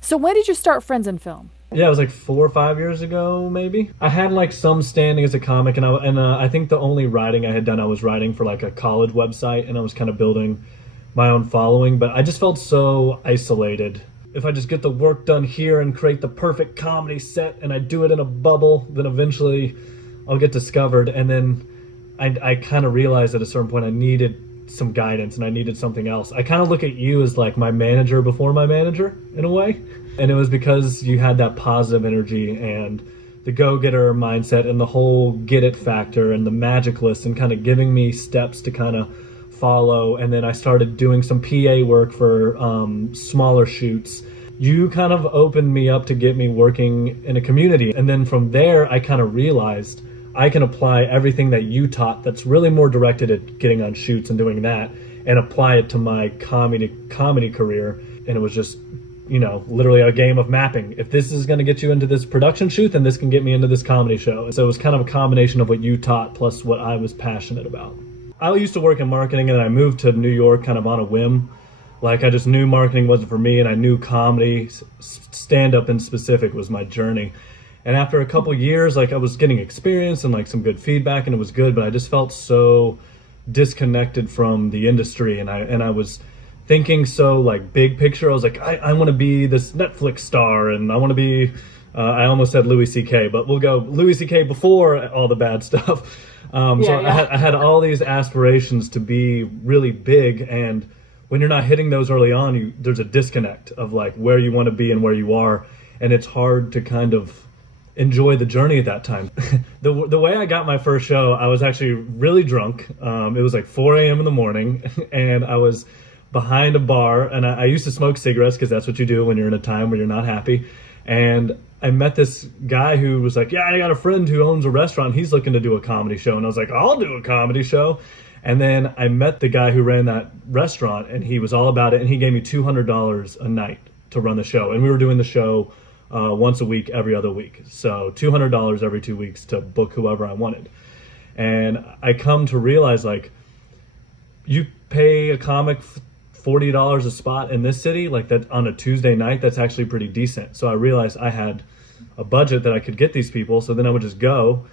So when did you start Friends in Film? Yeah, it was like 4 or 5 years ago, maybe. I had like some standing as a comic, and I think the only writing I had done, I was writing for like a college website, and I was kind of building my own following. But I just felt so isolated. If I just get the work done here and create the perfect comedy set, and I do it in a bubble, then eventually I'll get discovered. And then I kind of realized at a certain point I needed some guidance and I needed something else. I kind of look at you as like my manager before my manager in a way. And it was because you had that positive energy and the go-getter mindset and the whole get it factor and the magic list and kind of giving me steps to kind of follow. And then I started doing some PA work for smaller shoots. You kind of opened me up to get me working in a community. And then from there, I kind of realized I can apply everything that you taught that's really more directed at getting on shoots and doing that and apply it to my comedy career. And it was just, literally a game of mapping. If this is going to get you into this production shoot, then this can get me into this comedy show. And so it was kind of a combination of what you taught plus what I was passionate about. I used to work in marketing and I moved to New York kind of on a whim. Like I just knew marketing wasn't for me and I knew comedy, stand-up in specific was my journey. And after a couple of years, like I was getting experience and like some good feedback and it was good, but I just felt so disconnected from the industry and I was thinking so like big picture. I was like, I want to be this Netflix star and I want to be, I almost said Louis C.K., but we'll go Louis C.K. before all the bad stuff. I had all these aspirations to be really big, and when you're not hitting those early on, there's a disconnect of like where you want to be and where you are, and it's hard to kind of enjoy the journey at that time. The way I got my first show, I was actually really drunk. It was like 4 a.m. in the morning, and I was behind a bar, and I used to smoke cigarettes because that's what you do when you're in a time where you're not happy. And I met this guy who was like, yeah, I got a friend who owns a restaurant. He's looking to do a comedy show. And I was like, I'll do a comedy show. And then I met the guy who ran that restaurant, and he was all about it. And he gave me $200 a night to run the show. And we were doing the show once a week, every other week. So $200 every 2 weeks to book whoever I wanted. And I come to realize, like, you pay a comic $40 a spot in this city, like that on a Tuesday night, that's actually pretty decent. So I realized I had a budget that I could get these people. So then I would just go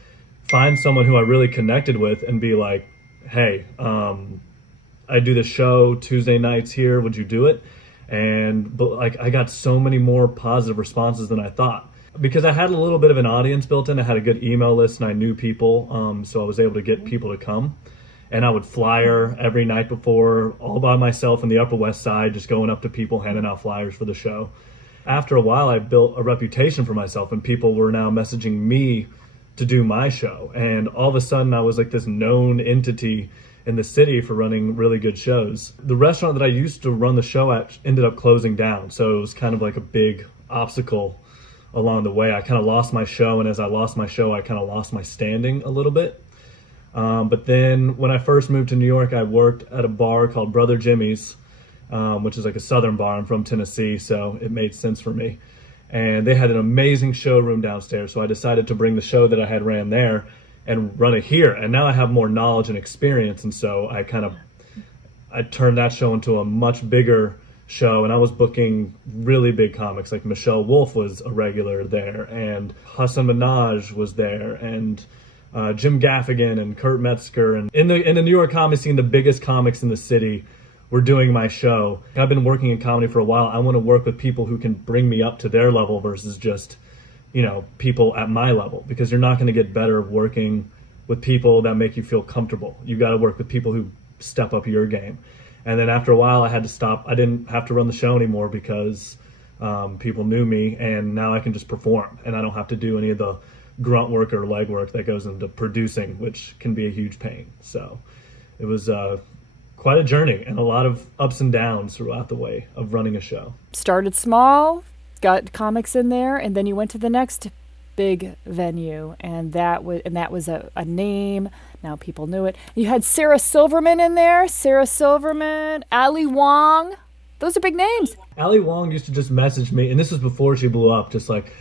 find someone who I really connected with and be like, hey, I do the show Tuesday nights here. Would you do it? But like I got so many more positive responses than I thought because I had a little bit of an audience built in. I had a good email list and I knew people. So I was able to get people to come. And I would flyer every night before, all by myself in the Upper West Side, just going up to people, handing out flyers for the show. After a while, I built a reputation for myself, and people were now messaging me to do my show. And all of a sudden, I was like this known entity in the city for running really good shows. The restaurant that I used to run the show at ended up closing down, so it was kind of like a big obstacle along the way. I kind of lost my show, and as I lost my show, I kind of lost my standing a little bit. But then when I first moved to New York, I worked at a bar called Brother Jimmy's, which is like a southern bar. I'm from Tennessee, so it made sense for me. And they had an amazing showroom downstairs, so I decided to bring the show that I had ran there and run it here. And now I have more knowledge and experience, and so I turned that show into a much bigger show, and I was booking really big comics. Like Michelle Wolf was a regular there, and Hassan Minaj was there, and Jim Gaffigan and Kurt Metzger. And in the New York comedy scene, the biggest comics in the city were doing my show. I've been working in comedy for a while. I want to work with people who can bring me up to their level versus just, people at my level, because you're not going to get better working with people that make you feel comfortable. You got to work with people who step up your game. And then after a while, I had to stop. I didn't have to run the show anymore because people knew me, and now I can just perform, and I don't have to do any of the grunt work or leg work that goes into producing, which can be a huge pain. So it was quite a journey and a lot of ups and downs throughout the way of running a show. Started small, got comics in there, and then you went to the next big venue, and that was a name. Now people knew it. You had Sarah Silverman in there. Sarah Silverman, Ali Wong. Those are big names. Ali Wong used to just message me, and this was before she blew up, just like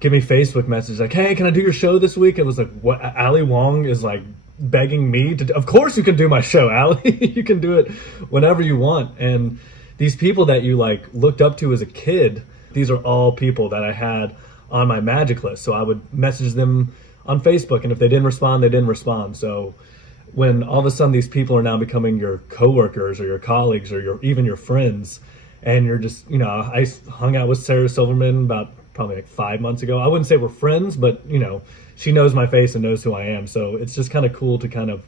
give me Facebook messages like, hey, can I do your show this week? It was like, what? Ali Wong is like begging me to, of course you can do my show, Ali. You can do it whenever you want. And these people that you like looked up to as a kid these are all people that I had on my magic list. So I would message them on Facebook, and if they didn't respond, they didn't respond. So when all of a sudden these people are now becoming your coworkers or your colleagues or even your friends, and you're just, I hung out with Sarah Silverman about probably like 5 months ago. I wouldn't say we're friends, but she knows my face and knows who I am. So it's just kind of cool to kind of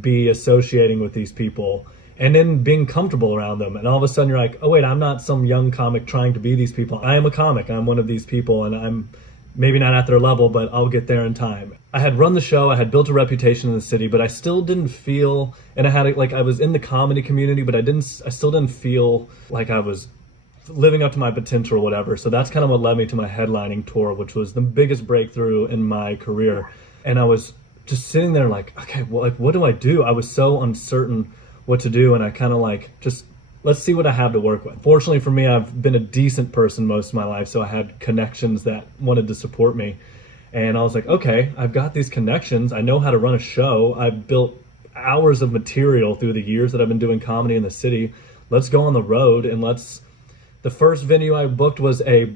be associating with these people and then being comfortable around them. And all of a sudden you're like, oh wait, I'm not some young comic trying to be these people. I am a comic. I'm one of these people, and I'm maybe not at their level, but I'll get there in time. I had run the show, I had built a reputation in the city, but I still didn't feel, and I had like, I was in the comedy community, but I still didn't feel like I was living up to my potential or whatever. So that's kind of what led me to my headlining tour, which was the biggest breakthrough in my career. And I was just sitting there like, okay, well, like, what do I do? I was so uncertain what to do, and I kind of like, just let's see what I have to work with. Fortunately for me, I've been a decent person most of my life, so I had connections that wanted to support me. And I was like, okay, I've got these connections. I know how to run a show. I've built hours of material through the years that I've been doing comedy in the city. Let's go on the road, and the first venue I booked was a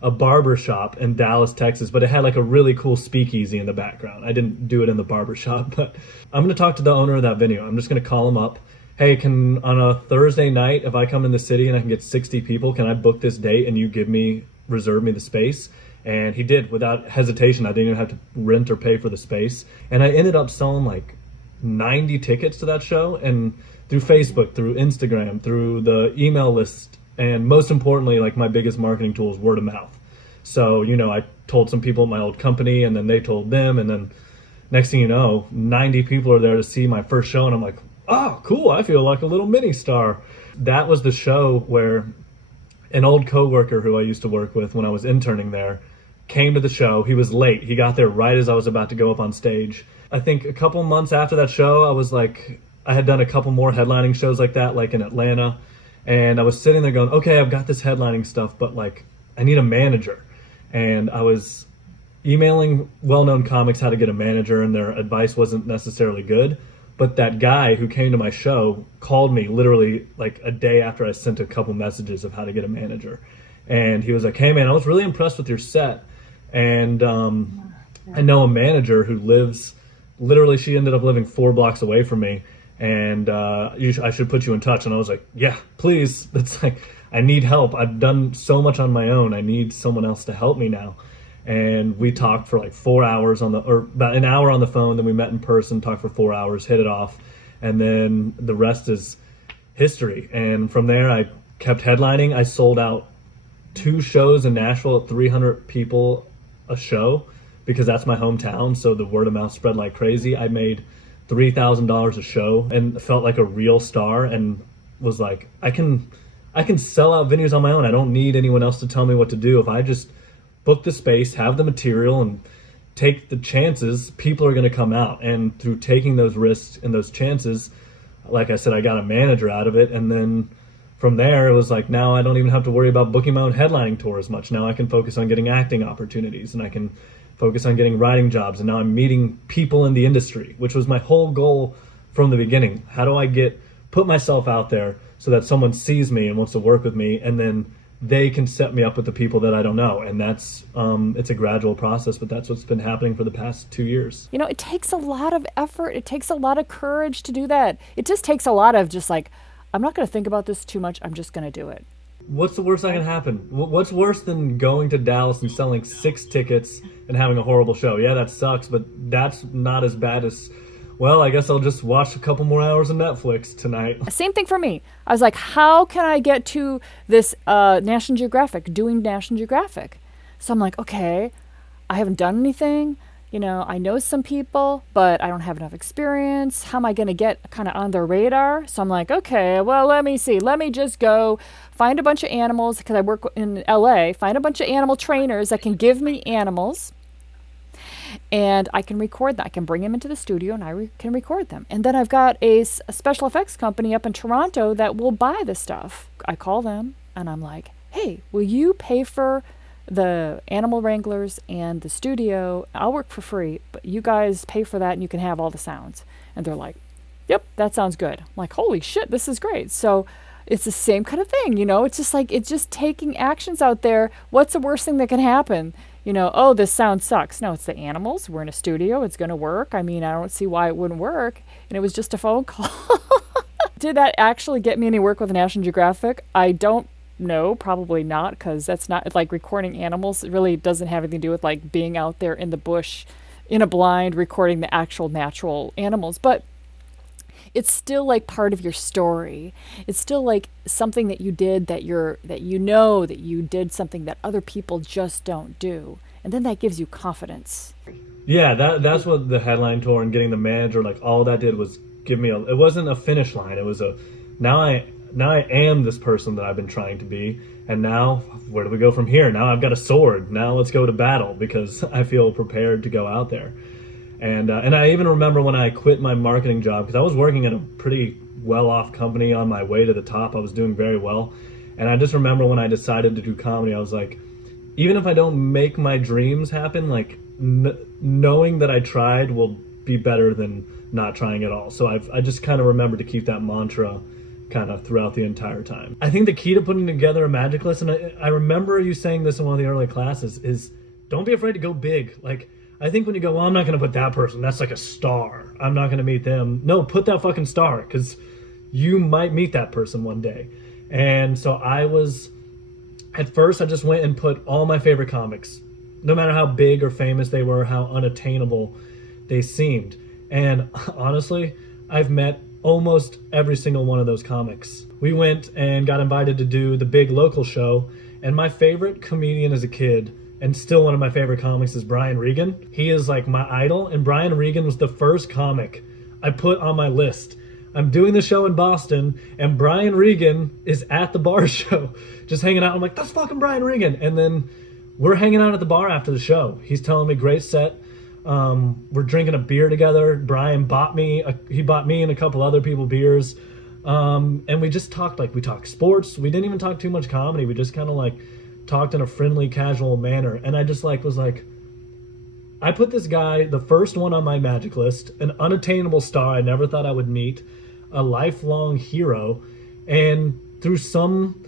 barber shop in Dallas, Texas, but it had like a really cool speakeasy in the background. I didn't do it in the barber shop, but I'm going to talk to the owner of that venue. I'm just going to call him up. Hey, on a Thursday night, if I come in the city and I can get 60 people, can I book this date and you reserve me the space? And he did without hesitation. I didn't even have to rent or pay for the space. And I ended up selling like 90 tickets to that show, and through Facebook, through Instagram, through the email list, and most importantly, like my biggest marketing tool is word of mouth. So, I told some people at my old company, and then they told them, and then next thing you know, 90 people are there to see my first show, and I'm like, oh, cool, I feel like a little mini star. That was the show where an old coworker who I used to work with when I was interning there came to the show. He was late. He got there right as I was about to go up on stage. I think a couple months after that show, I had done a couple more headlining shows like that, like in Atlanta. And I was sitting there going, okay, I've got this headlining stuff, but like, I need a manager. And I was emailing well-known comics how to get a manager, and their advice wasn't necessarily good. But that guy who came to my show called me literally like a day after I sent a couple messages of how to get a manager. And he was like, hey man, I was really impressed with your set. And I know a manager who she ended up living 4 blocks away from me. And I should put you in touch. And I was like, yeah, please. That's like, I need help. I've done so much on my own. I need someone else to help me now. And we talked for like 4 hours or about an hour on the phone. Then we met in person, talked for 4 hours, hit it off. And then the rest is history. And from there, I kept headlining. I sold out 2 shows in Nashville at 300 people a show because that's my hometown. So the word of mouth spread like crazy. I made $3,000 a show and felt like a real star, and was like, I can sell out venues on my own. I don't need anyone else to tell me what to do. If I just book the space, have the material, and take the chances, people are going to come out. And through taking those risks and those chances, like I said, I got a manager out of it. And then from there, it was like, now I don't even have to worry about booking my own headlining tour as much. Now I can focus on getting acting opportunities, and I can focus on getting writing jobs. And now I'm meeting people in the industry, which was my whole goal from the beginning. How do I put myself out there so that someone sees me and wants to work with me, and then they can set me up with the people that I don't know. And that's, it's a gradual process, but that's what's been happening for the past 2 years. It takes a lot of effort. It takes a lot of courage to do that. It just takes a lot of just like, I'm not going to think about this too much. I'm just going to do it. What's the worst that can happen? What's worse than going to Dallas and selling 6 tickets and having a horrible show? Yeah, that sucks, but that's not as bad as, well, I guess I'll just watch a couple more hours of Netflix tonight. Same thing for me. I was like, how can I get to this National Geographic, doing National Geographic? So I'm like, okay, I haven't done anything. I know some people, but I don't have enough experience. How am I going to get kind of on their radar? So I'm like, okay, well, let me see. Let me just go find a bunch of animals, because I work in LA, find a bunch of animal trainers that can give me animals. And I can record that. I can bring them into the studio, and I can record them. And then I've got a special effects company up in Toronto that will buy the stuff. I call them, and I'm like, hey, will you pay for the animal wranglers and the studio? I'll work for free, but you guys pay for that, and you can have all the sounds. And they're like, yep, that sounds good. I'm like, holy shit, this is great. So It's the same kind of thing, you know? It's just like, it's just taking actions out there. What's the worst thing that can happen? You know, oh, this sound sucks. No, it's the animals. We're in a studio. It's going to work. I mean, I don't see why it wouldn't work. And it was just a phone call. Did that actually get me any work with National Geographic? I don't know. Probably not, because that's not like recording animals. It really doesn't have anything to do with like being out there in the bush in a blind recording the actual natural animals. But it's still like part of your story. It's still like something that you did, that you know that you did something that other people just don't do. And then that gives you confidence. Yeah, that's what the headline tour and getting the manager, like all that did was give me a. It wasn't a finish line. It was a now I am this person that I've been trying to be, and now where do we go from here? Now I've got a sword. Now let's go to battle because I feel prepared to go out there. And I even remember when I quit my marketing job because I was working at a pretty well-off company on my way to the top. I was doing very well, and I just remember when I decided to do comedy, I was like, even if I don't make my dreams happen, like knowing that I tried will be better than not trying at all. So I just kind of remember to keep that mantra kind of throughout the entire time. I think the key to putting together a magic list, and I remember you saying this in one of the early classes, is don't be afraid to go big. Like, I think when you go, well, I'm not going to put that person, that's like a star, I'm not going to meet them. No, put that fucking star, because you might meet that person one day. And so at first I just went and put all my favorite comics, no matter how big or famous they were, how unattainable they seemed. And honestly, I've met almost every single one of those comics. We went and got invited to do the big local show, and my favorite comedian as a kid, and still one of my favorite comics, is Brian Regan. He is like my idol, and Brian Regan was the first comic I put on my list. I'm doing the show in Boston, and Brian Regan is at the bar show, just hanging out. I'm like, that's fucking Brian Regan. And then we're hanging out at the bar after the show. He's telling me, great set. We're drinking a beer together. Brian bought me and a couple other people beers. And we just talked, like, we talked sports. We didn't even talk too much comedy. We just kind of like talked in a friendly, casual manner. And I just like was like, I put this guy, the first one on my magic list, an unattainable star I never thought I would meet, a lifelong hero, and through some,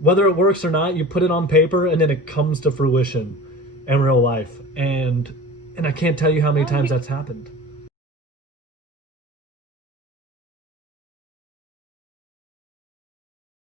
whether it works or not, you put it on paper and then it comes to fruition in real life. And I can't tell you how many times that's happened.